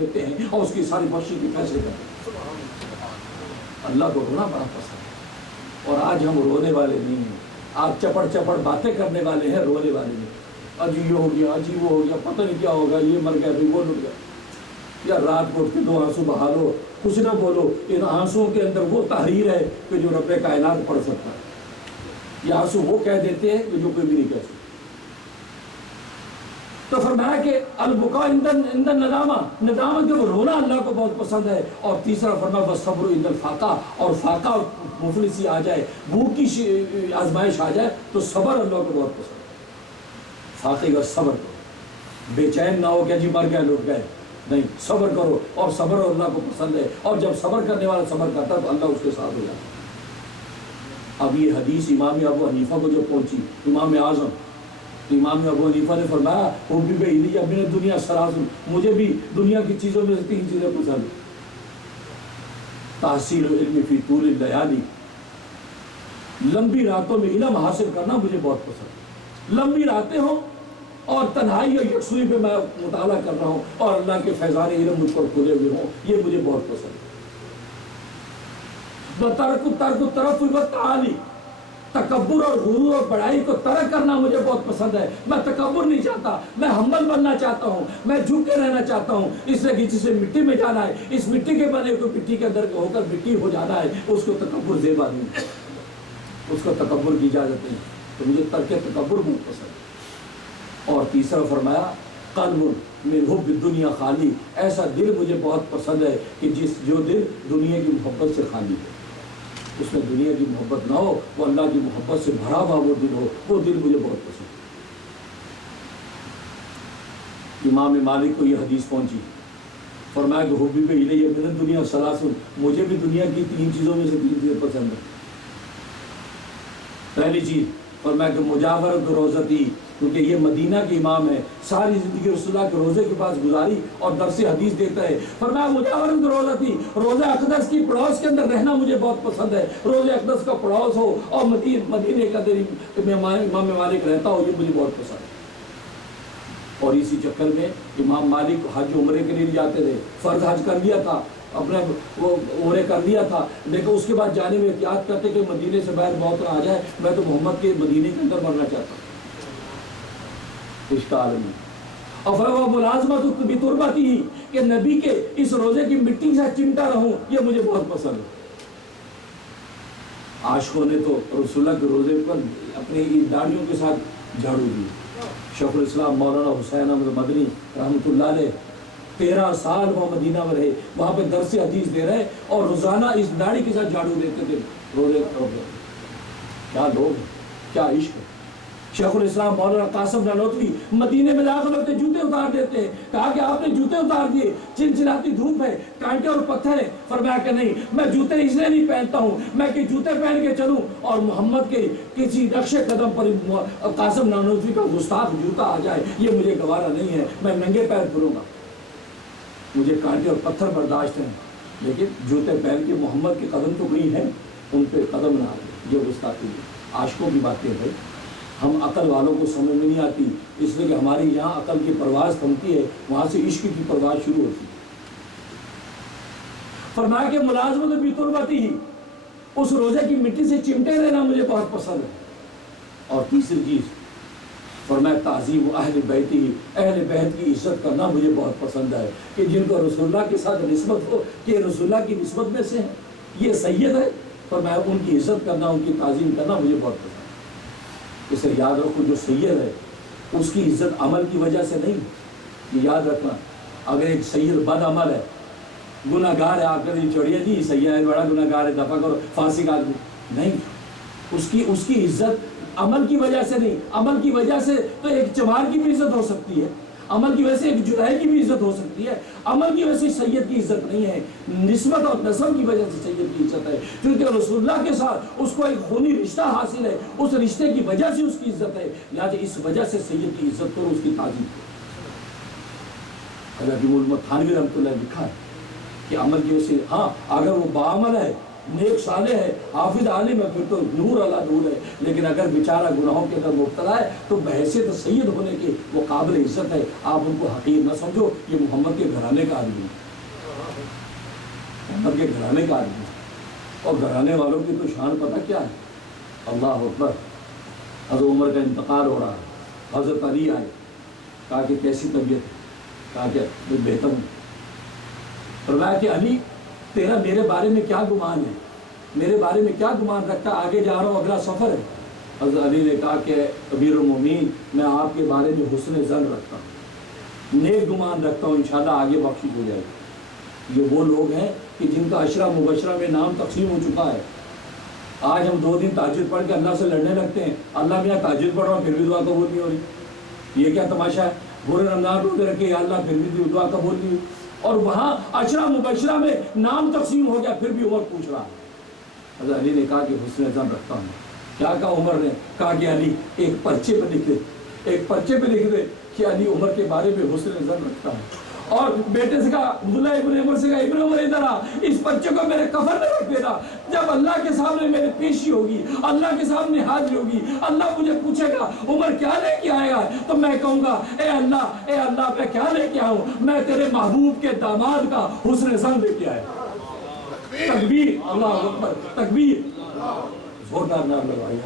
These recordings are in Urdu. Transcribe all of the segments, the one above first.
دیتے ہیں اور اس کی ساری بخشی کی فیصلے کرتے ہیں۔ اللہ کو رونا بڑا پسند ہے، اور آج ہم رونے والے نہیں ہیں، آج چپڑ چپڑ باتیں کرنے والے ہیں، رونے والے نہیں۔ اجی یہ ہو گیا، اجی وہ ہو گیا، پتہ نہیں کیا ہوگا، یہ مر گیا، وہ لٹ گیا۔ یا رات کو اٹھ کے 2 آنسو بہا لو، کچھ نہ بولو، ان آنسوں کے اندر وہ تحریر ہے کہ جو رب کائنات پڑھ سکتا ہے۔ یہ آنسو وہ کہہ دیتے ہیں کہ جو کوئی بھی نہیں کہہ سکتا۔ تو فرمایا کہ البکا عند الندامہ، ندامت جب رونا اللہ کو بہت پسند ہے۔ اور تیسرا فرمایا والصبر عند الفاقہ، اور فاقہ مفلسی آ جائے، بھوک کی آزمائش آ جائے تو صبر اللہ کو بہت پسند ہے۔ فاقے کا صبر کرو، بے چین نہ ہو کہ جی مر گئے لوٹ گئے، نہیں، صبر کرو، اور صبر اللہ کو پسند ہے۔ اور جب صبر کرنے والا صبر کرتا ہے تو اللہ اس کے ساتھ ہو جاتا ہے۔ اب یہ حدیث امام ابو حنیفہ کو جو پہنچی، امام اعظم امام ابو حنیفہ نے فرمایا حبیب الیہ من الدنیا ثلاث، مجھے بھی دنیا کی چیزوں میں سے 3 چیزیں پسند ہیں۔ تحصیل العلم فی طول اللیالی، لمبی راتوں میں علم حاصل کرنا مجھے بہت پسند ہے۔ لمبی راتیں ہوں اور تنہائی اور یکسوئی پہ میں مطالعہ کر رہا ہوں اور اللہ کے فیضان علم مجھ پر کھلے ہوئے ہوں، یہ مجھے بہت پسند ہے۔ ترک الترفع والتعالی، تکبر اور غرور اور بڑائی کو ترک کرنا مجھے بہت پسند ہے۔ میں تکبر نہیں چاہتا، میں ہمبل بننا چاہتا ہوں، میں جھک کے رہنا چاہتا ہوں۔ اس لیے کہ جسے مٹی میں جانا ہے، اس مٹی کے بنے کو مٹی کے اندر ہو کر مٹی ہو جانا ہے، اس کو تکبر زیبا نہیں، اس کو تکبر کی اجازت نہیں۔ تو مجھے ترک تکبر بہت پسند ہے۔ اور تیسرا فرمایا قلب من حب الدنیا خالی، ایسا دل مجھے بہت پسند ہے کہ جو دل دنیا کی محبت سے خالی ہے، اس میں دنیا کی محبت نہ ہو، وہ اللہ کی محبت سے بھرا ہوا وہ دل ہو، وہ دل مجھے بہت پسند ہے۔ امام مالک کو یہ حدیث پہنچی، فرمایا کہ حبیب الیہ من الدنیا ثلاث، مجھے بھی دنیا کی 3 چیزوں میں سے 3 چیزیں پسند ہیں۔ پہلی چیز فرمایا کہ مجاورت روزتی، کیونکہ یہ مدینہ کے امام ہے، ساری زندگی رسول اللہ کے روزے کے پاس گزاری اور درس حدیث دیتا ہے۔ فرمایا مجاورت روزتی، روزہ اقدس کی پڑوس کے اندر رہنا مجھے بہت پسند ہے۔ روزہ اقدس کا پڑوس ہو اور مدینے کا اندر امام مالک رہتا ہو، یہ مجھے بہت پسند ہے۔ اور اسی چکر میں امام مالک حج عمرے کے لیے جاتے تھے، فرض حج کر لیا تھا، اپنے وہ عمرے کر لیا تھا، لیکن اس کے بعد جانے میں احتیاط کرتے کہ مدینے سے باہر موت نہ آ جائے، میں تو محمد کے مدینے کے اندر مرنا چاہتا ہوں۔ اشکال میں افروا ملازمت بتربتی، کہ نبی کے اس روزے کی مٹی سے چمٹا رہوں، یہ مجھے بہت پسند ہے۔ عاشقوں نے تو رسول اللہ کے روزے پر اپنی داڑھیوں کے ساتھ جھاڑو دی۔ شیخ الاسلام مولانا حسین احمد مدنی رحمۃ اللہ علیہ 13 سال وہ مدینہ میں رہے، وہاں پہ درس حدیث دے رہے اور روزانہ اس داڑھی کے ساتھ جھاڑو دیتے تھے روزے کا۔ کیا لوگ ہیں، کیا عشق ہے۔ شیخ الاسلام مولانا قاسم نانوتوی مدینے میں داخل ہوتے جوتے اتار دیتے ہیں، کہا کہ آپ نے جوتے اتار دیے، چلچلاتی دھوپ ہے، کانٹے اور پتھر ہے۔ فرمایا کہ نہیں، میں جوتے اس لیے نہیں پہنتا ہوں میں کہ جوتے پہن کے چلوں اور محمد کے کسی نقش قدم پر قاسم نانوتوی کا گستاخ جوتا آ جائے، یہ مجھے گوارا نہیں ہے، میں ننگے پیر پھروں گا۔ مجھے کانٹے اور پتھر برداشت ہیں، لیکن جوتے پہن کے محمد کے قدم تو کہیں ہیں، ان پہ قدم نہ آئے، یہ گستاخی ہے۔ عاشقوں کی باتیں ہے، ہم عقل والوں کو سمجھ میں نہیں آتی، اس لیے کہ ہماری یہاں عقل کی پرواز تھمتی ہے، وہاں سے عشق کی پرواز شروع ہوتی ہے۔ فرمایا کہ ملازمت بتربتی، اس روزے کی مٹی سے چمٹے رہنا مجھے بہت پسند ہے۔ اور تیسری چیز فرمایا تعظیم اہل بیتی، اہل بیت کی عزت کرنا مجھے بہت پسند ہے، کہ جن کو رسول اللہ کے ساتھ نسبت ہو کہ رسول اللہ کی نسبت میں سے ہیں، یہ سید ہے، فرمایا ان کی عزت کرنا، ان کی تعظیم کرنا مجھے بہت پسند ہے۔ اسے یاد رکھو، جو سید ہے اس کی عزت عمل کی وجہ سے نہیں، یہ یاد رکھنا۔ اگر ایک سید بد عمل ہے، گناہ گار ہے، آ کر یہ چڑھیا جی سید ہے، بڑا گناہ گار ہے، دفع کرو، پھانسی کا آدمی نہیں، اس کی عزت عمل کی وجہ سے نہیں۔ عمل کی وجہ سے تو ایک چمار کی بھی عزت ہو سکتی ہے، عمل کی وجہ سے ایک جدائی کی بھی عزت ہو سکتی ہے، عمل کی وجہ سے سید کی عزت نہیں ہے، نسبت اور نسب کی وجہ سے سید کی عزت ہے، کیونکہ رسول اللہ کے ساتھ اس کو ایک خونی رشتہ حاصل ہے، اس رشتے کی وجہ سے اس کی عزت ہے، لہٰذا اس وجہ سے سید کی عزت کرو، اس کی تعظیم کرو۔ حضرت تھانوی رحمۃ اللہ نے لکھا ہے کہ عمل کی وجہ سے، ہاں اگر وہ باعمل ہے نیک صالح ہے، حافظ عالم ہے، پھر تو نور اللہ نور ہے، لیکن اگر بیچارہ گناہوں کے اندر مبتلا ہے تو بحیثیت سید ہونے کے وہ قابل عزت ہے، آپ ان کو حقیر نہ سمجھو، یہ محمد کے گھرانے کا آدمی ہے، محمد کے گھرانے کا آدمی ہے، اور گھرانے والوں کی تو شان پتہ کیا ہے؟ اللہ اکبر۔ حضرت عمر کا انتقال ہو رہا ہے، حضرت علی آئے، کہا کہ کیسی طبیعت ہے؟ کہا کہ میں بہتر ہوں۔ فرمایا کہ علی تیرا میرے بارے میں کیا گمان ہے، میرے بارے میں کیا گمان رکھتا، آگے جا رہا ہوں، اگلا سفر ہے۔ حضرت علی نے کہا کہ امیر المومنین میں آپ کے بارے میں حسن ظن رکھتا ہوں، نیک گمان رکھتا ہوں، انشاءاللہ آگے بخشش ہو جائے گی۔ یہ وہ لوگ ہیں کہ جن کا عشرہ مبشرہ میں نام تقسیم ہو چکا ہے۔ آج ہم 2 دن تہجد پڑھ کے اللہ سے لڑنے لگتے ہیں، اللہ میاں تہجد پڑھ رہا ہوں پھر بھی دعا قبول نہیں ہو رہی، یہ کیا تماشا ہے؟ پورے رمضان روزے رکھے یا اللہ پھر بھی دعا قبول نہیں ہوئی، اور وہاں عشرہ مبشرہ میں نام تقسیم ہو گیا پھر بھی عمر پوچھ رہا ہے۔ حضرت علی نے کہا کہ حسن ظن رکھتا ہوں۔ کیا کہا عمر نے؟ کہا کہ علی ایک پرچے پہ لکھ دے، ایک پرچے پہ لکھ دے کہ علی عمر کے بارے میں حسن ظن رکھتا ہے۔ اور بیٹے سے کہا، عبداللہ ابن عمر سے کہا، ابن عمر ادھر آ، اس بچے کو میرے کفن میں رکھ دینا، جب اللہ کے سامنے میرے پیشی ہوگی، اللہ کے سامنے حاضری ہوگی، اللہ مجھے پوچھے گا عمر کیا لے کے آیا ہے، تو میں کہوں گا اے اللہ میں کیا لے کے آؤں، میں تیرے محبوب کے داماد کا حسن ظن لے کے آیا۔ تکبیر، اللہ اکبر، تکبیر، زوردار نام لگائیے،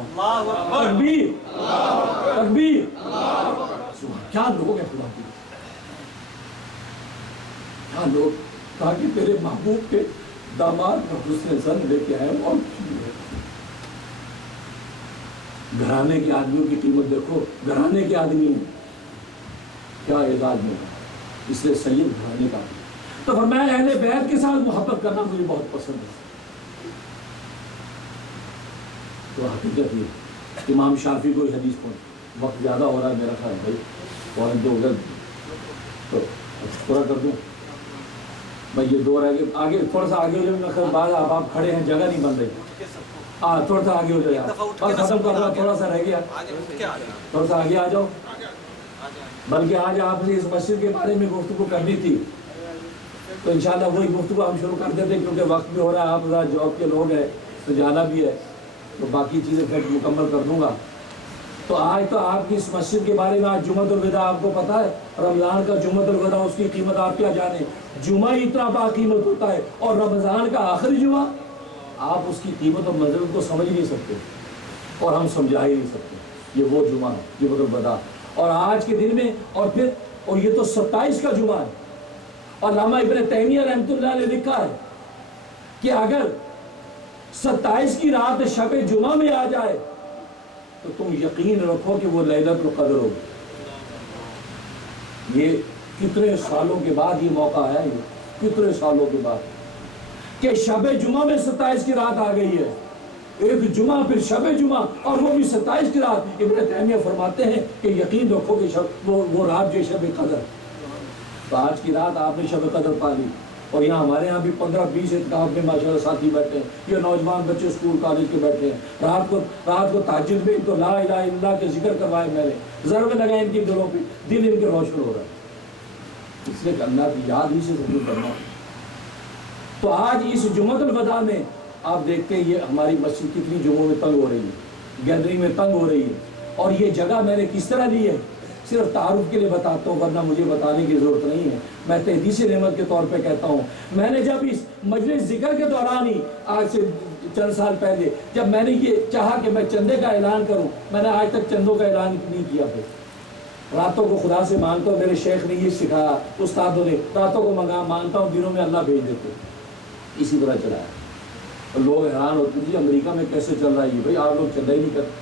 تکبیر، تکبیر۔ کیا لوگ ہیں خدا کی، کیا لوگ، کہا کہ تیرے محبوب کے داماد کا حسن ظن لے کے آئے۔ اور گھرانے کے آدمیوں کی قیمت دیکھو، گھرانے کے آدمی ہیں، کیا اعزاز میں، اس لیے سید گھرانے کا آدمی۔ تو فرمایا اہل بیت کے ساتھ محبت کرنا مجھے بہت پسند ہے۔ تو حقیقت یہ امام شافعی کو حدیث پڑھ، وقت زیادہ ہو رہا ہے میرا خیال بھائی، پوائنٹ دو تو پورا کر دوں بھائی، یہ 2 رہ گئے، آگے تھوڑا سا آگے ہو جائے، بعد آپ کھڑے ہیں، جگہ نہیں بن رہی، تھوڑا سا آگے ہو جائے، بس ختم کر رہا، تھوڑا سا رہ گیا، تھوڑا سا آگے آ جاؤ۔ بلکہ آج آپ نے اس مسجد کے بارے میں گفتگو کرنی تھی، تو انشاءاللہ وہی گفتگو ہم شروع کر دیتے، کیونکہ وقت بھی ہو رہا ہے، آپ ذرا جاب کے لوگ ہیں تو جانا بھی ہے، تو باقی چیزیں پھر مکمل کر دوں گا۔ تو آج تو آپ کی اس مسجد کے بارے میں، آج جمعۃ الوداع آپ کو پتہ ہے، رمضان کا جمعۃ الوداع، اس کی قیمت آپ کیا جانیں، جمعہ ہی اتنا باقیمت ہوتا ہے، اور رمضان کا آخری جمعہ، آپ اس کی قیمت اور منزلت کو سمجھ نہیں سکتے، اور ہم سمجھا ہی نہیں سکتے۔ یہ وہ جمعہ ہے جمعۃ الوداع، اور آج کے دن میں، اور پھر اور یہ تو 27 کا جمعہ ہے، اور علامہ ابن تیمیہ رحمۃ اللہ نے لکھا ہے کہ اگر 27 کی رات شب جمعہ میں آ جائے تو تم یقین رکھو کہ وہ لیلۃ القدر ہوگی۔ یہ کتنے سالوں کے بعد یہ موقع ہے، کتنے سالوں کے بعد کہ شب جمعہ میں 27 کی رات آ گئی ہے، ایک جمعہ پھر شب جمعہ، اور وہ بھی 27 کی رات۔ ابن تیمیہ فرماتے ہیں کہ یقین رکھو کہ وہ رات جو شب قدر، تو آج کی رات آپ نے شب قدر پا لی، اور یہاں ہمارے یہاں بھی 15-20 اعتکاف میں ماشاءاللہ ساتھی بیٹھے ہیں، یہ نوجوان بچے اسکول کالج کے بیٹھے ہیں، رات کو تہجد میں تو لا الہ الا اللہ کے ذکر کروائے، میں نے ضرب لگائے ان کے دلوں پہ، دل ان کے روشن ہو رہا ہے، اس لیے کہ اللہ کی یاد ہی سے ضرور کرنا۔ تو آج اس جمعۃ الوداع میں آپ دیکھتے ہیں یہ ہماری مسجد کتنی جمعوں میں تنگ ہو رہی ہے، گیدرنگ میں تنگ ہو رہی ہے، اور یہ جگہ میں نے کس طرح لی ہے، صرف تعارف کے لیے بتاتا ہوں، ورنہ مجھے بتانے کی ضرورت نہیں ہے، میں تحدیث نعمت کے طور پہ کہتا ہوں۔ میں نے جب اس مجلس ذکر کے دوران ہی، آج سے چند سال پہلے، جب میں نے یہ چاہا کہ میں چندے کا اعلان کروں، میں نے آج تک چندوں کا اعلان نہیں کیا، پھر راتوں کو خدا سے مانگتا ہوں، میرے شیخ نے یہ سکھایا، استادوں نے، راتوں کو مانگتا ہوں، دنوں میں اللہ بھیج دیتے، اسی طرح چلا ہے۔ لوگ حیران ہوتے ہیں جی امریکہ میں کیسے چل رہا ہے یہ، بھائی آپ لوگ چندہ ہی نہیں کرتے،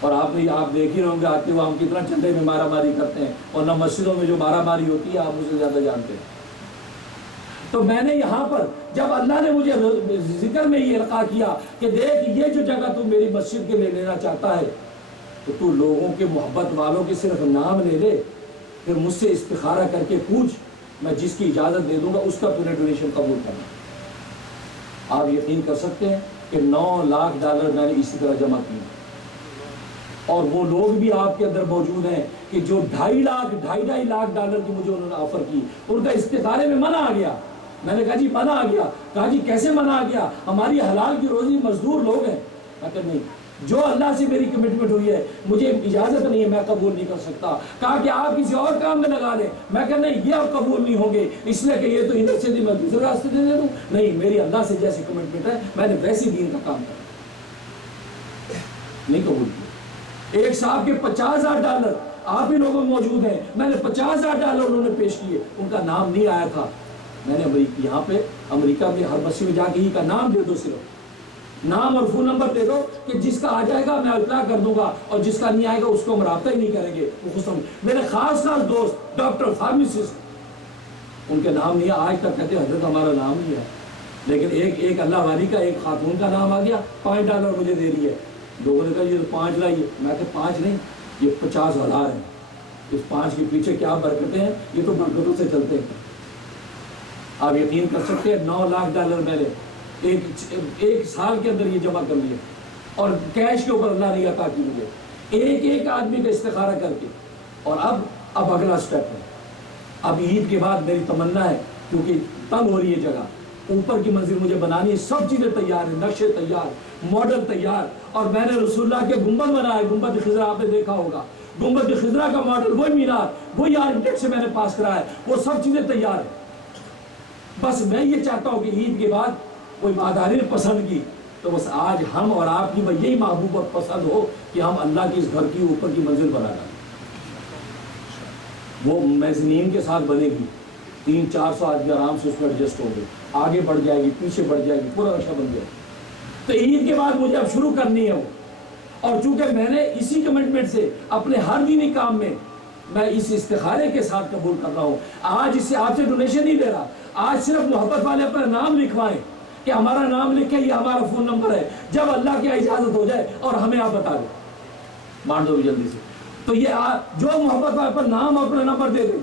اور آپ دیکھ ہی رہے ہوں گے آتے ہوئے ہم کتنا چندے میں مارا ماری کرتے ہیں، اور نہ مسجدوں میں جو مارا ماری ہوتی ہے آپ مجھ سے زیادہ جانتے ہیں۔ تو میں نے یہاں پر جب اللہ نے مجھے ذکر میں یہ القاء کیا کہ دیکھ یہ جو جگہ تو میری مسجد کے لیے لینا چاہتا ہے، تو لوگوں کے محبت والوں کے صرف نام لے لے، پھر مجھ سے استخارہ کر کے پوچھ، میں جس کی اجازت دے دوں گا اس کا تو ڈونیشن قبول کرنا۔ آپ یقین کر سکتے ہیں کہ $9 لاکھ میں نے اسی طرح جمع کیا، اور وہ لوگ بھی آپ کے اندر موجود ہیں کہ جو $2.5 لاکھ کی مجھے انہوں نے آفر کی، ان کا استخارے میں منع آ گیا، میں نے کہا جی منع آ گیا. کہا جی کیسے منع آ گیا؟ ہماری حلال کی روزی مزدور لوگ ہیں. میں کہا نہیں، جو اللہ سے میری کمٹمنٹ ہوئی ہے مجھے اجازت نہیں ہے، میں قبول نہیں کر سکتا. کہا کہ آپ کسی اور کام میں لگا لیں. میں کہا نہیں، یہ آپ قبول نہیں ہوں گے، اس لیے کہ یہ تو ادھر سے میں دوسرے راستے دے دوں. نہیں، میری اللہ سے جیسی کمٹمنٹ ہے میں نے ویسی دین کا کام کرا. نہیں قبول کیا. ایک صاحب کے $50,000 آپ ہی لوگوں موجود ہیں، میں نے $50,000 انہوں نے پیش کیے، ان کا نام نہیں آیا تھا. میں نے یہاں پہ امریکہ میں ہر بستی میں جا کے ہی کا نام دے دو، صرف نام اور فون نمبر دے دو کہ جس کا آ جائے گا میں اطلاع کر دوں گا، اور جس کا نہیں آئے گا اس کو ہم رابطہ ہی نہیں کریں گے. وہ خوش ہوں. میرے خاص دوست ڈاکٹر فارمیسسٹ، ان کے نام نہیں ہے آج تک، کہتے حضرت ہمارا نام نہیں ہے. لیکن ایک اللہ والی کا ایک خاتون کا نام آ گیا، $5 مجھے دے رہی ہے. لوگوں نے کہا یہ تو 5 لائیے. میں کہا 5 نہیں، یہ 50,000 ہیں. اس 5 کے پیچھے کیا برکتیں ہیں، یہ تو برکتوں سے چلتے ہیں. آپ یقین کر سکتے ہیں $9 لاکھ میں نے ایک سال کے اندر یہ جمع کر لیے، اور کیش کے اوپر اللہ نے عطا کی مجھے، ایک آدمی کا استخارہ کر کے. اور اب اگلا سٹیپ ہے. اب عید کے بعد میری تمنا ہے، کیونکہ تنگ ہو رہی ہے جگہ، اوپر کی منزل مجھے بنانی ہے، سب چیزیں تیار ہیں، نقشے تیار، ماڈل تیار. اور میں نے رسول اللہ کے گنبد بنایا، گنبد خضرا آپ نے دیکھا ہوگا، گنبد خضرا کا ماڈل، وہی مینار، وہی آرکیٹیکٹ سے میں نے پاس کرایا، وہ سب چیزیں تیار ہیں. بس میں یہ چاہتا ہوں کہ عید کے بعد کوئی ماداری نے پسند کی تو بس آج ہم اور آپ کی یہی محبوب اور پسند ہو کہ ہم اللہ کی اس گھر کی اوپر کی منزل بنا ڈالیں. وہ میزنین کے ساتھ بنے گی، 300-400 آدمی آرام سے اس میں ایڈجسٹ ہوں گے، آگے بڑھ جائے گی، پیچھے بڑھ جائے گی، پورا نقشہ بن جائے گا. تو عید کے بعد مجھے اب شروع کرنی ہے وہ. اور چونکہ میں نے اسی کمٹمنٹ سے اپنے ہر دینی کام میں اس استخارے کے ساتھ قبول کر رہا ہوں. آج اس سے آپ سے ڈونیشن نہیں لے رہا، آج صرف محبت والے اپنا نام لکھوائیں کہ ہمارا نام لکھے، یہ ہمارا فون نمبر ہے، جب اللہ کی اجازت ہو جائے اور ہمیں آپ بتا دیں، مان دو جلدی سے. تو یہ جو محبت والے پر نام اپنا نمبر دے دیں،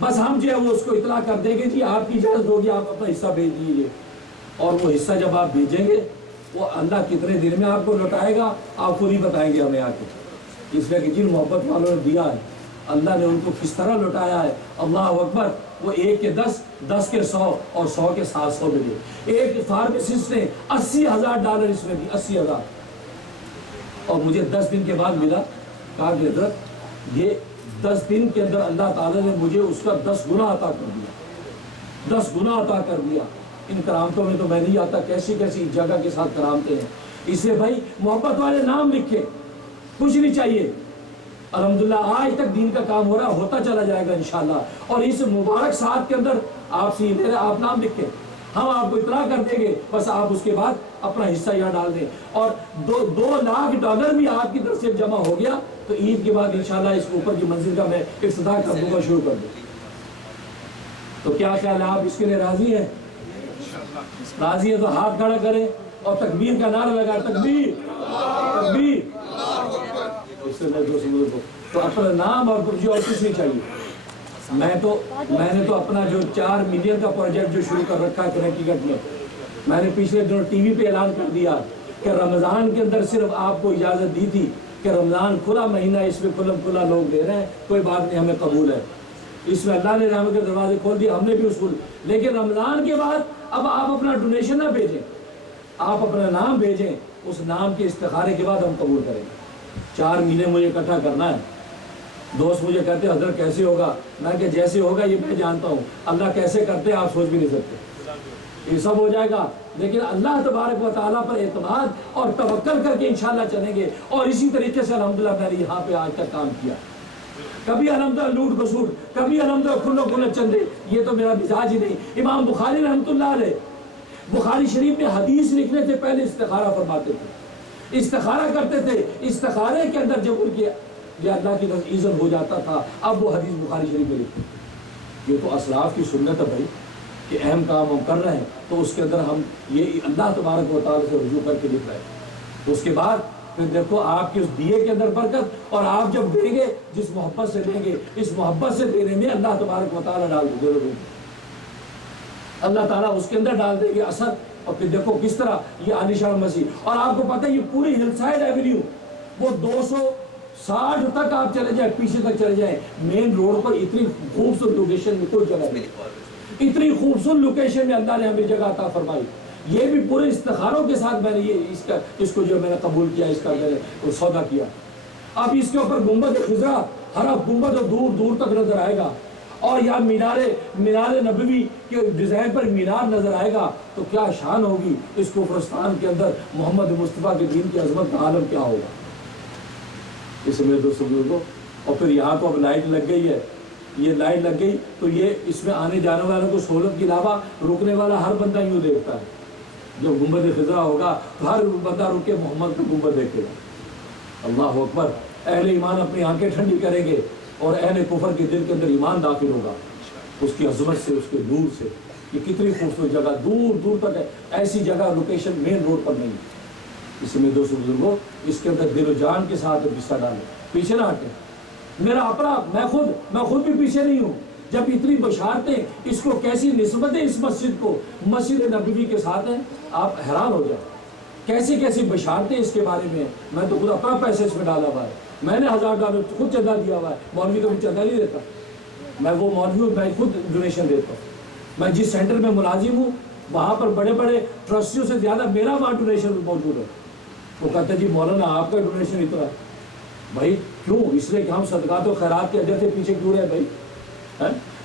بس ہم جو ہے وہ اس کو اطلاع کر دیں گے جی آپ کی اجازت ہوگی، آپ اپنا حصہ بھیج دیجیے. اور وہ حصہ جب آپ بھیجیں گے وہ اللہ کتنے دن میں آپ کو لوٹائے گا آپ خود ہی بتائیں گے ہمیں آ کے. اس لیے کہ جن محبت والوں نے دیا ہے اللہ نے ان کو کس طرح لوٹایا ہے. اللہ اکبر. وہ 1 کے 10، 10 کے 100 اور 100 کے 700 ملے. ایک فارمیسسٹ نے $80,000 اس میں دی، 80,000. اور مجھے 10 دن کے بعد ملا. کہا کہ حضرت یہ 10 دن کے اندر اللہ تعالیٰ نے مجھے اس کا 10 گنا عطا کر دیا، 10 گنا عطا کر دیا. ان کرامتوں میں تو میں نہیں آتا، کیسی کیسی جگہ کے ساتھ کرامتے ہیں. اس لیے بھائی محبت والے نام لکھے، کچھ نہیں چاہیے. الحمدللہ آج تک دین کا کام ہو رہا، ہوتا چلا جائے گا انشاءاللہ. اور اس مبارک ساتھ کے اندر آپ سے میرے آپ نام لکھیں، ہم آپ کو اطلاع کر دیں گے، بس آپ اس کے بعد اپنا حصہ یہاں ڈال دیں. اور $2 لاکھ بھی آپ کی طرف سے جمع ہو گیا تو عید کے بعد انشاءاللہ اس اوپر کی منزل کا میں افتتاح کر دوں گا، شروع کر دوں. تو کیا خیال ہے، آپ اس کے لیے راضی ہیں؟ راضی ہے تو ہاتھ کھڑا کریں اور تکبیر کا نعرہ لگا، تکبیر تکبیر. اس سے تو اپنا نام اور کچھ اور کچھ نہیں چاہیے. میں نے تو اپنا جو 4 ملین کا پروجیکٹ جو شروع کر رکھا ہے کنیکٹیکٹ میں نے پچھلے دنوں ٹی وی پہ اعلان کر دیا کہ رمضان کے اندر صرف آپ کو اجازت دی تھی کہ رمضان کھلا مہینہ، اس میں کھلا لوگ دے رہے ہیں، کوئی بات نہیں، ہمیں قبول ہے. اس میں اللہ نے رحمت کے دروازے کھول دیے، ہم نے بھی اصول. لیکن رمضان کے بعد اب آپ اپنا ڈونیشن نہ بھیجیں، آپ اپنا نام بھیجیں، اس نام کے استخارے کے بعد ہم قبول کریں گے. 4 مہینے مجھے اکٹھا کرنا ہے. دوست مجھے کہتے ہیں حضرت کیسے ہوگا؟ میں کہ جیسے ہوگا یہ میں جانتا ہوں، اللہ کیسے کرتے ہیں آپ سوچ بھی نہیں سکتے. یہ سب ہو جائے گا، لیکن اللہ تبارک و تعالیٰ پر اعتماد اور توکل کر کے انشاءاللہ چلیں گے. اور اسی طریقے سے الحمدللہ میں نے یہاں پہ آج تک کام کیا. کبھی الحمدللہ لوٹ بسوٹ، کبھی الحمدللہ کھلے چندے، یہ تو میرا مزاج ہی نہیں. امام بخاری رحمۃ اللہ علیہ بخاری شریف میں حدیث لکھنے سے پہلے استخارہ فرماتے تھے، استخارہ کرتے تھے. استخارے کے اندر جب ان کی اللہ کی طرف عزت ہو جاتا تھا، اب وہ حدیث بخاری شریف میں لکھتے. یہ تو اسلاف کی سنت ہے بھائی کہ اہم کام ہم کر رہے ہیں تو اس کے اندر ہم یہ اللہ تبارک و تعالیٰ سے رجوع کر کے لکھ رہے ہیں. اس کے بعد پھر دیکھو آپ کے اس دیے کے اندر برکت، اور آپ جب دیں گے جس محبت سے دیں گے، اس محبت سے دینے میں اللہ تبارک و تعالیٰ ڈال دیں گے، اللہ تعالیٰ اس کے اندر ڈال دیں گے اثر. اور پھر دیکھو کس طرح یہ عالیشان مسیح. اور آپ کو پتہ ہے یہ پوری ہل سائڈ ایونیو وہ 260 تک آپ چلے جائیں، پیچھے تک چلے جائیں، مین روڈ پر اتنی خوبصورت لوکیشن میں کوئی جگہ نہیں. اتنی خوبصورت لوکیشن میں اللہ نے ہمیں جگہ عطا فرمائی. یہ بھی پورے استخاروں کے ساتھ میں نے اس کو جو میں نے قبول کیا, اس کا میں نے سودا کیا. اب اس کے اوپر گنبد خضرا, ہرا گنبد اور دور دور تک نظر آئے گا, اور یہاں مینار نبوی کے ڈیزائن پر مینار نظر آئے گا, تو کیا شان ہوگی اس کفرستان کے اندر محمد مصطفیٰ کے دین کی عظمت کا عالم کیا ہوگا. اس میں دوستوں بزرگوں, اور پھر یہاں تو اب لائٹ لگ گئی ہے, یہ لائٹ لگ گئی تو یہ اس میں آنے جانے والوں کو سہولت کے علاوہ رکنے والا ہر بندہ یوں دیکھتا ہے. جب گنبد خضرا ہوگا تو ہر بندہ رک کے محمد کا گنبد دیکھے گا. اللہ اکبر. اہل ایمان اپنی آنکھیں ٹھنڈی کریں گے اور اہل کفر کے دل کے اندر ایمان داخل ہوگا اس کی عظمت سے, اس کے نور سے. یہ کتنی خوبصورت جگہ, دور دور تک ہے. ایسی جگہ لوکیشن مین روڈ پر نہیں. اس میں دوستوں بزرگوں, اس کے اندر دل و جان کے ساتھ حصہ ڈالیں, پیچھے نہ ہٹیں. میرا اپنا میں خود بھی پیچھے نہیں ہوں. جب اتنی بشارتیں, اس کو کیسی نسبتیں اس مسجد کو مسجد نبوی کے ساتھ ہیں, آپ حیران ہو جائیں. کیسی کیسی بشارتیں اس کے بارے میں ہیں. میں تو خود اپنا پیسے اس میں ڈالا ہوا ہے, میں نے $1000 خود چندہ دیا ہوا ہے. مولوی کبھی چندہ نہیں دیتا, میں وہ مولوی ہوں, میں خود ڈونیشن دیتا ہوں. میں جس سینٹر میں ملازم ہوں وہاں پر بڑے بڑے ٹرسٹیوں سے زیادہ میرا وہاں ڈونیشن موجود ہے. وہ کہتے ہیں جی مولانا آپ کا ڈونیشن اتنا ہے. بھائی کیوں؟ اس لیے کہ ہم صدقات و خیرات کے اجر سے پیچھے کیوں رہے بھائی؟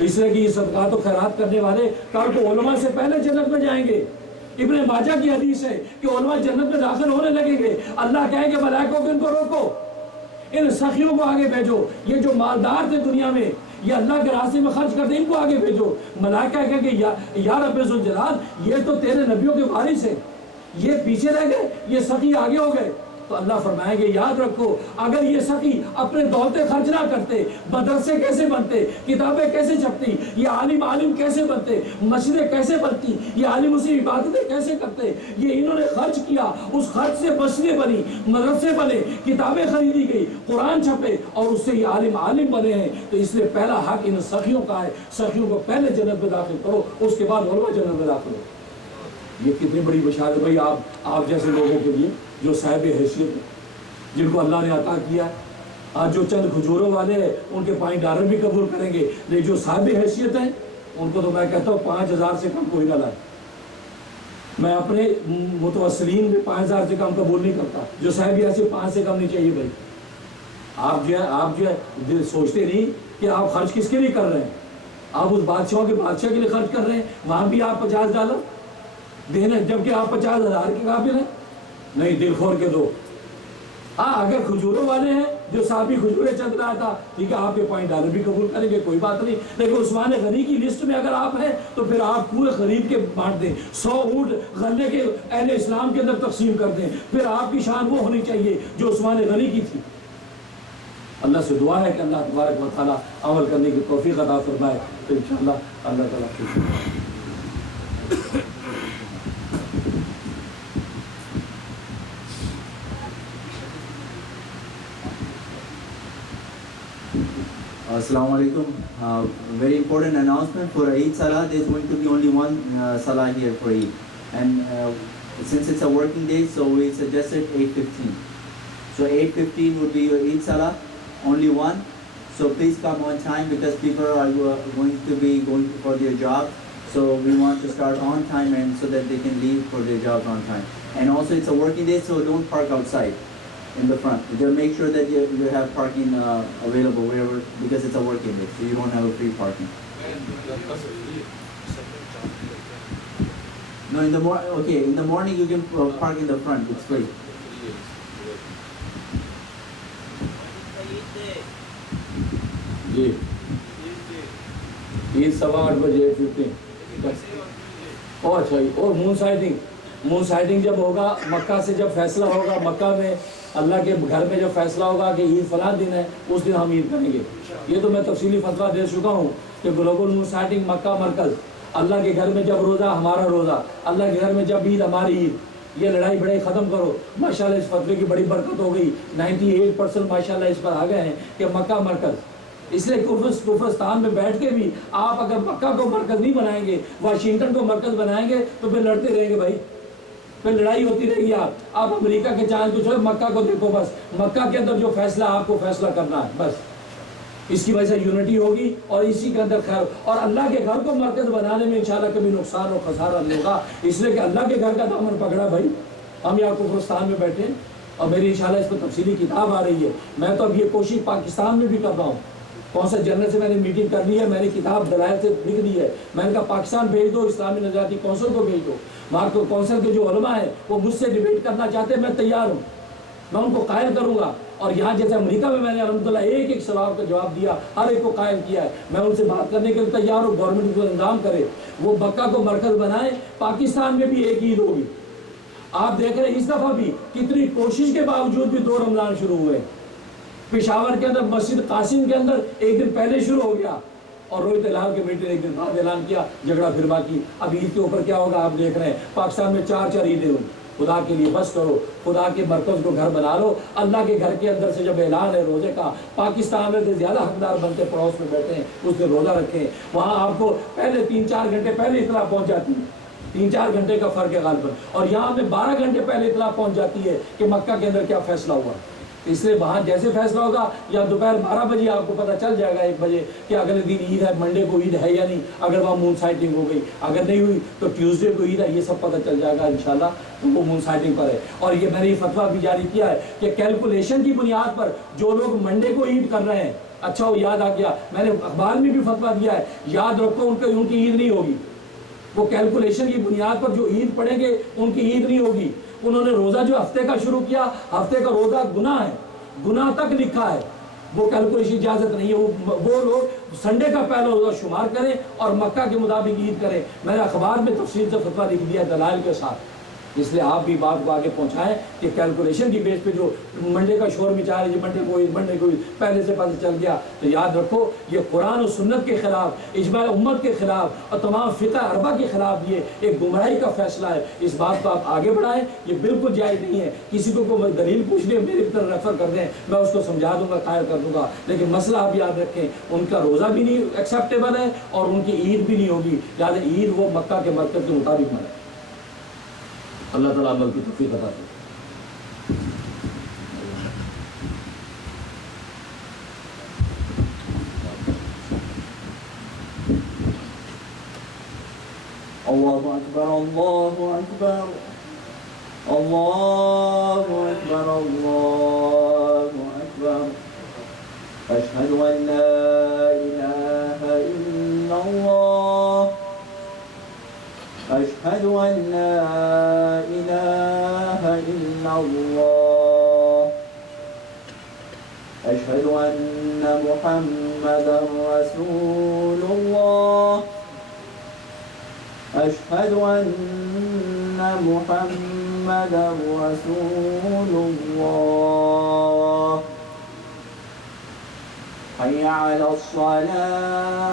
اس لیے کہ یہ صدقات و خیرات کرنے والے کل کو علماء سے پہلے جنت میں جائیں گے. ابن ماجہ کی حدیث ہے کہ علماء جنت میں داخل ہونے لگیں گے, اللہ کہیں گے ملائکوں کو ان کو روکو, ان سخیوں کو آگے بھیجو. یہ جو مالدار تھے دنیا میں, یہ اللہ کے راستے میں خرچ کرتے, ان کو آگے بھیجو. ملائکہ کہیں گے یا رب ذوالجلال, یہ تو تیرے نبیوں کے وارث ہیں, یہ پیچھے رہ گئے, یہ سخی آگے ہو گئے. تو اللہ فرمائیں گے یاد رکھو, اگر یہ سخی اپنے دولتیں خرچ نہ کرتے, مدرسے کیسے بنتے, کتابیں کیسے چھپتی, یہ عالم کیسے بنتے, مسجدیں کیسے بنتی, یہ عالم اسی عبادتیں کیسے کرتے. یہ انہوں نے خرچ کیا, اس خرچ سے مسجدیں بنی, مدرسے بنے, کتابیں خریدی گئی, قرآن چھپے, اور اس سے یہ عالم بنے ہیں. تو اس لیے پہلا حق ان سخیوں کا ہے. سخیوں کو پہلے جنت میں داخل کرو, اس کے بعد علماء جنت میں داخل ہو. یہ کتنی بڑی بشارت ہے بھائی آپ جیسے لوگوں کے لیے جو صاحب حیثیت ہے, جن کو اللہ نے عطا کیا. آج جو چند کھجوروں والے ہیں ان کے $5 بھی قبول کریں گے, لیکن جو صاحب حیثیت ہیں ان کو تو میں کہتا ہوں 5000 سے کم کوئی نہ لائے. میں اپنے متوسلین میں 5000 سے کم قبول نہیں کرتا. جو صاحب حیثیت 5 سے کم نہیں چاہیے بھائی. آپ جو ہے سوچتے نہیں کہ آپ خرچ کس کے لیے کر رہے ہیں. آپ اس بادشاہ کے لیے خرچ کر رہے ہیں, وہاں بھی آپ $50 دینا, جبکہ آپ 50,000 کے قابل ہیں. نہیں, دل کھول کے دو. ہاں اگر کھجوروں والے ہیں جو صحابی کھجوریں چند رہا تھا, ٹھیک ہے, آپ کے $5 بھی قبول کریں گے, کوئی بات نہیں. لیکن عثمان غنی کی لسٹ میں اگر آپ ہیں تو پھر آپ پورے خرید کے بانٹ دیں, 100 اونٹ غلے کے اہل اسلام کے اندر تقسیم کر دیں. پھر آپ کی شان وہ ہونی چاہیے جو عثمان غنی کی تھی. اللہ سے دعا ہے کہ اللہ تبارک و تعالیٰ عمل کرنے کی توفیق عطا فرمائے. تو انشاءاللہ اللہ تعالیٰ Assalamu alaikum. Very important announcement for Eid Salah. There's going to be only one Salah here for Eid. And since it's a working day, so we suggested 8:15. So 8:15 would be your Eid Salah, only one. So please come on time because people are going to be going for their job. So we want to start on time and so that they can leave for their jobs on time. And also it's a working day, so don't park outside in the front. Just make sure that you have parking available wherever, because it's a working day, so you don't have a free parking. No, in the morning you can park in the front. It's free. جی عید 8:15 بجے 8:15. او اچھا, اور مون سائٹنگ جب ہوگا, مکہ سے جب فیصلہ ہوگا, مکہ میں اللہ کے گھر میں جب فیصلہ ہوگا کہ عید فلاں دن ہے, اس دن ہم عید کریں گے. یہ تو میں تفصیلی فتویٰ دے چکا ہوں کہ گلوبل مون سائٹنگ مکہ مرکز, اللہ کے گھر میں جب روزہ ہمارا روزہ, اللہ کے گھر میں جب عید ہماری عید. یہ لڑائی بڑائی ختم کرو. ماشاءاللہ اس فتوے کی بڑی برکت ہو گئی, 98% ماشاءاللہ اس پر آ گئے ہیں کہ مکہ مرکز. اس لیے کفرستان میں بیٹھ کے بھی آپ اگر مکہ کو مرکز نہیں بنائیں گے, واشنگٹن کو مرکز بنائیں گے, تو پھر لڑتے رہیں گے بھائی, پھر لڑائی ہوتی رہے گی. آپ امریکہ کے چاند کو چھوڑے, مکہ کو دیکھو. بس مکہ کے اندر جو فیصلہ آپ کو فیصلہ کرنا ہے, بس اس کی وجہ سے یونٹی ہوگی اور اسی کے اندر خیر، اور اللہ کے گھر کو مرکز بنانے میں انشاءاللہ کبھی نقصان اور خسارہ نہیں ہوگا، اس لیے کہ اللہ کے گھر کا دامن پکڑا بھائی۔ ہم یہاں کفرستان میں بیٹھے ہیں اور میری انشاءاللہ اس پر تفصیلی کتاب آ رہی ہے، میں تو اب یہ کوشش پاکستان میں بھی کر رہا ہوں، کون سا جنرل سے میں نے میٹنگ کر لی ہے، میں نے کتاب دلائل سے لکھ دی ہے، میں نے کہا پاکستان بھیج دو، اسلامی نظریاتی کونسل کو بھیج دو، وہاں کو کونسل کے جو علماء ہیں وہ مجھ سے ڈیبیٹ کرنا چاہتے ہیں، میں تیار ہوں، میں ان کو قائل کروں گا۔ اور یہاں جیسے امریکہ میں نے الحمدللہ ایک ایک سوال کا جواب دیا، ہر ایک کو قائل کیا ہے، میں ان سے بات کرنے کے لیے تیار ہوں، گورنمنٹ کو انتظام کرے، وہ مکہ کو مرکز بنائے۔ پاکستان میں بھی ایک عید ہوگی، آپ دیکھ رہے ہیں اس دفعہ بھی کتنی کوشش کے باوجود بھی 2 رمضان شروع ہوئے، پشاور کے اندر مسجد قاسم کے اندر ایک دن پہلے شروع ہو گیا، اور روہت الہلال کمیٹی نے ایک دن بعد اعلان کیا، جھگڑا پھر باقی۔ اب عید کے اوپر کیا ہوگا آپ دیکھ رہے ہیں، پاکستان میں 4 عیدیں ہوئی۔ خدا کے لیے بس کرو، خدا کے مرکز کو گھر بنا لو۔ اللہ کے گھر کے اندر سے جب اعلان ہے روزے کا، پاکستان میں زیادہ حقدار بنتے پڑوس میں بیٹھے ہیں، اس دن روزہ رکھیں، وہاں آپ کو پہلے 3-4 گھنٹے پہلے اطلاع پہنچ جاتی ہے، 3-4 گھنٹے کا فرق ہے غالباً، اور یہاں ہمیں 12 گھنٹے پہلے اطلاع پہنچ جاتی ہے کہ مکہ کے اندر کیا فیصلہ ہوا۔ اس لیے وہاں جیسے فیصلہ ہوگا، یا دوپہر 12 بجے آپ کو پتہ چل جائے گا 1 بجے کہ اگلے دن عید ہے، منڈے کو عید ہے یا نہیں، اگر وہاں مون سائٹنگ ہو گئی، اگر نہیں ہوئی تو ٹیوزڈے کو عید ہے، یہ سب پتہ چل جائے گا انشاءاللہ، تو وہ مون سائٹنگ پر ہے۔ اور یہ میں نے یہ فتویٰ بھی جاری کیا ہے کہ کیلکولیشن کی بنیاد پر جو لوگ منڈے کو عید کر رہے ہیں، اچھا وہ یاد آ گیا، میں نے اخبار میں بھی فتویٰ دیا ہے، یاد رکھو ان کی عید نہیں ہوگی، وہ کیلکولیشن کی بنیاد پر جو عید پڑھیں گے ان کی عید نہیں ہوگی۔ انہوں نے روزہ جو ہفتے کا شروع کیا، ہفتے کا روزہ گناہ ہے، گناہ تک لکھا ہے، وہ کیلکولیشن اجازت نہیں ہے، وہ لوگ سنڈے کا پہلا روزہ شمار کریں اور مکہ کے مطابق عید کریں۔ میں نے اخبار میں تفصیل سے فتویٰ لکھ دیا دلائل کے ساتھ، اس لیے آپ بھی بات کو آگے پہنچائیں کہ کیلکولیشن کی بیس پہ جو منڈے کا شور مچا رہے، منڈے کو پہلے سے پتہ چل گیا، تو یاد رکھو یہ قرآن و سنت کے خلاف، اجماع امت کے خلاف اور تمام فقہ اربع کے خلاف یہ ایک گمراہی کا فیصلہ ہے۔ اس بات کو آپ آگے بڑھائیں، یہ بالکل جائز نہیں ہے۔ کسی کو کوئی دلیل پوچھ لے میری طرف ریفر کر دیں، میں اس کو سمجھا دوں گا، قائل کر دوں گا، لیکن مسئلہ آپ یاد رکھیں ان کا روزہ بھی نہیں ایکسیپٹیبل ہے اور ان کی عید بھی نہیں ہوگی، لہٰذا عید وہ مکہ کے مرکز کے مطابق منائے۔ اللہ تعالیٰ عمل کی توفیق عطا کرے۔ اللہ اکبر، اللہ اکبر، اللہ اکبر، اللہ اکبر، اشہد ان لا الہ الا اللہ، اشہد ان لا الہ الا اللہ، اشہد ان محمدا رسول اللہ، اشہد ان محمدا رسول اللہ، حی علی الصلاة،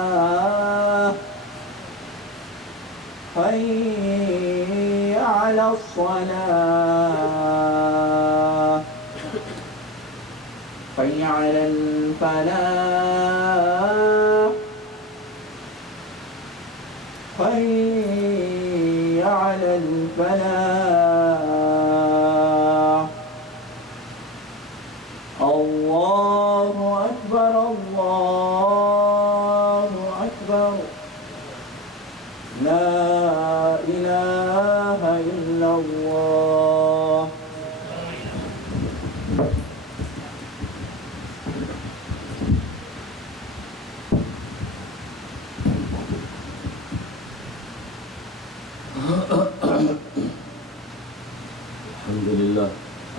حي على الصلاة، حي على الفلاح، حي على الفلاح، الله أكبر، الله أكبر، لا إله إلا الله۔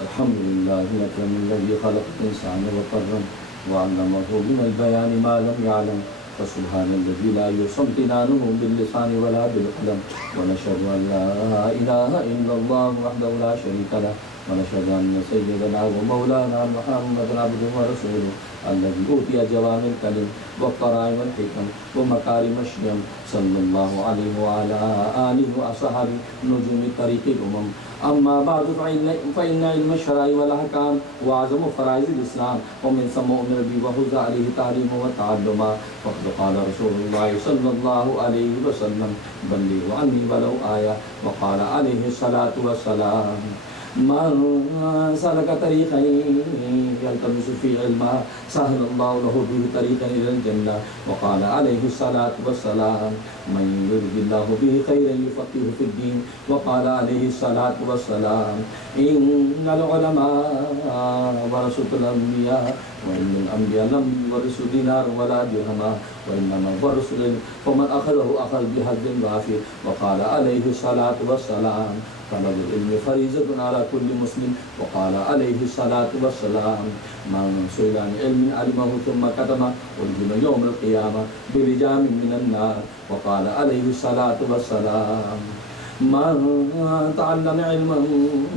الحمد لله الأكرم الذي خلق الإنسان وكرم وعلمه من البيان ما لم يعلم، فسبحان الذي لا يحصى امتنانه باللسان ولا بالقلم، ونشهد أن لا إله إلا الله وحده لا شريك له، ونشهد أن سيدنا ومولانا محمدا عبده ورسوله الذي أوتي جوامع الكلم وقرائم الحكم ومكارم الشيم، صلى الله عليه وعلى آله وأصحابه نجوم طريق الأمم۔ أما بعد فإن علم الشرائع والأحكام وأعظم فرائض الإسلام، ومن ثم أمر به وحث عليه تعليما وتعلما، وقد قال رسول الله صلى الله عليه وسلم: بلغوا عني ولو آية، وقال عليه الصلاة والسلام: من سلك طريقا يلتمس فيه علما سهل الله له به طريقا إلى الجنة. وقال عليه الصلاة والسلام من يرد الله به خيرا يفقهه في الدين. وقال عليه الصلاة والسلام إن العلماء ورثة الأنبياء وإن الأنبياء لم يورثوا دينارا ولا درهما وإنما ورثوا العلم فمن أخذه أخذ بحظ وافر. وقال عليه الصلاة والسلام طلب العلم فريضة على كل مسلم. وقال عليه الصلاة والسلام من سئل عن علم علمه ثم كتمه ألزم يوم القيامة بلجام من النار. وقال عليه الصلاة والسلام من تعلم علما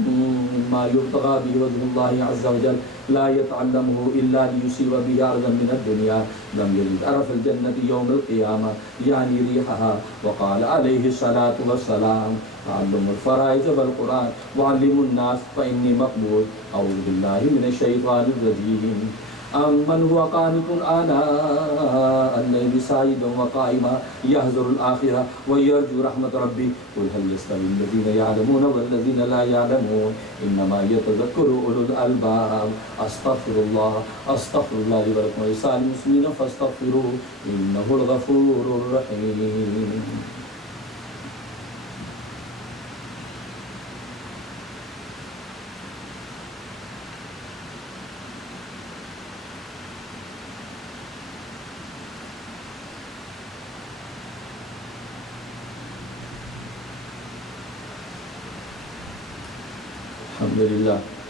مما يبتغى به وجه الله عز وجل لا يتعلمه إلا ليصيب به عرضا من الدنيا لم يجد عرف الجنة يوم القيامة يعني ريحها. وقال عليه الصلاة والسلام تعلموا الفرائض والقرآن وعلموا الناس فإني مقبول. أعوذ بالله من الشيطان الرجيم. أمن هو قانت آناء الليل ساجدا وقائما يحذر الآخرة ويرجو رحمة ربي قل هل يستوي الذين يعلمون والذين لا يعلمون إنما يتذكر أولو الألباب. أستغفر الله لي ولكم ولسائر المسلمين فاستغفروه إنه الغفور الرحيم.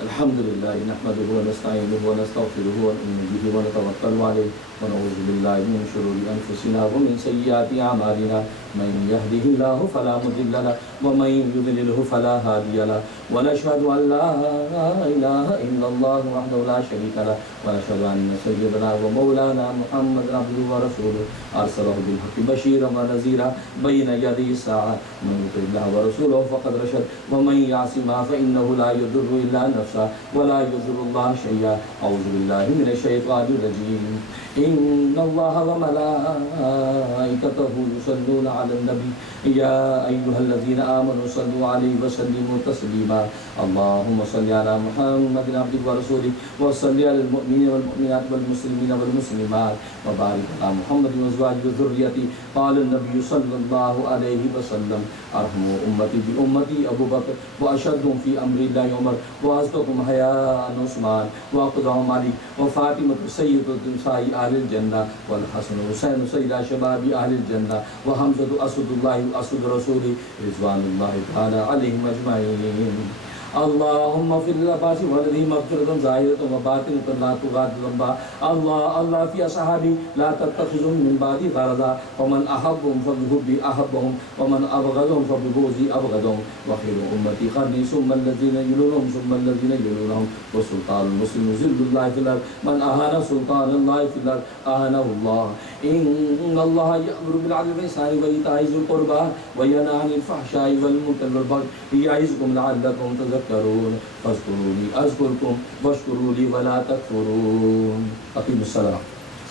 الحمد لله نحمده ونستعينه ونستغفره ونؤمن به ونتوكل عليه ونعوذ بالله من شرور أنفسنا ومن سيئات أعمالنا من يهده الله فلا مضل له ومن يضلله فلا هادي له ونشهد أن لا إله إلا الله وحده لا شريك له ونشهد أن سيدنا ومولانا محمد عبده ورسوله أرسله بالحق بشيرا ونذيرا بين يدي الساعة من يطع الله ورسوله فقد رشد ومن يعصمها فإنه لا يضر إلا نفسه ولا يضر الله شيئا. أعوذ بالله من الشيطان الرجيم. إن الله وملائكته يصلون على النبي يا أيها الذين آمنوا صلوا عليه وسلموا تسليما. اللهم صل على محمد عبدك ورسولك وصل على المؤمنين والمؤمنات والمسلمين والمسلمات وبارك على محمد وأزواجه وذريته. قال النبي صلى الله عليه وسلم أرحم أمتي بأمتي أبو بكر وأشدهم في أمر الله عمر وأصدقهم حياء عثمان وأقدهم علي وفاطمة سيدة نساء أهل الجنة والحسن والحسين سيدا شباب أهل الجنة وحمزة أسد الله وأسد رسوله رضوان الله تعالى عليهم أجمعين. اللهم اغفر للعباس ولده مغفرة ظاهرة وباطنة لا تغادر ذنبا. الله في أصحابي لا تتخذهم من بعدي غرضا ومن أحبهم فبحبي أحبهم ومن أبغضهم فببغضي أبغضهم. وخير أمتي قرني ثم الذين يلونهم ثم الذين يلونهم والسلطان المسلم ذل الله في الأرض من أهان سلطان الله في الأرض أهانه الله. إن الله يأمر بالعدل والإحسان وإيتاء ذي القربى وينهى عن الفحشاء والمنكر والبغي يعظكم لعلكم تذكرون. فاذكروني أذكركم واشكروا لي ولا تكفرون. اقیموا الصلاۃ.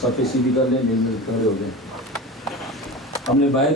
صف سیدھی کر لیں، مل کھڑے ہو جائیں. ہم نے باہر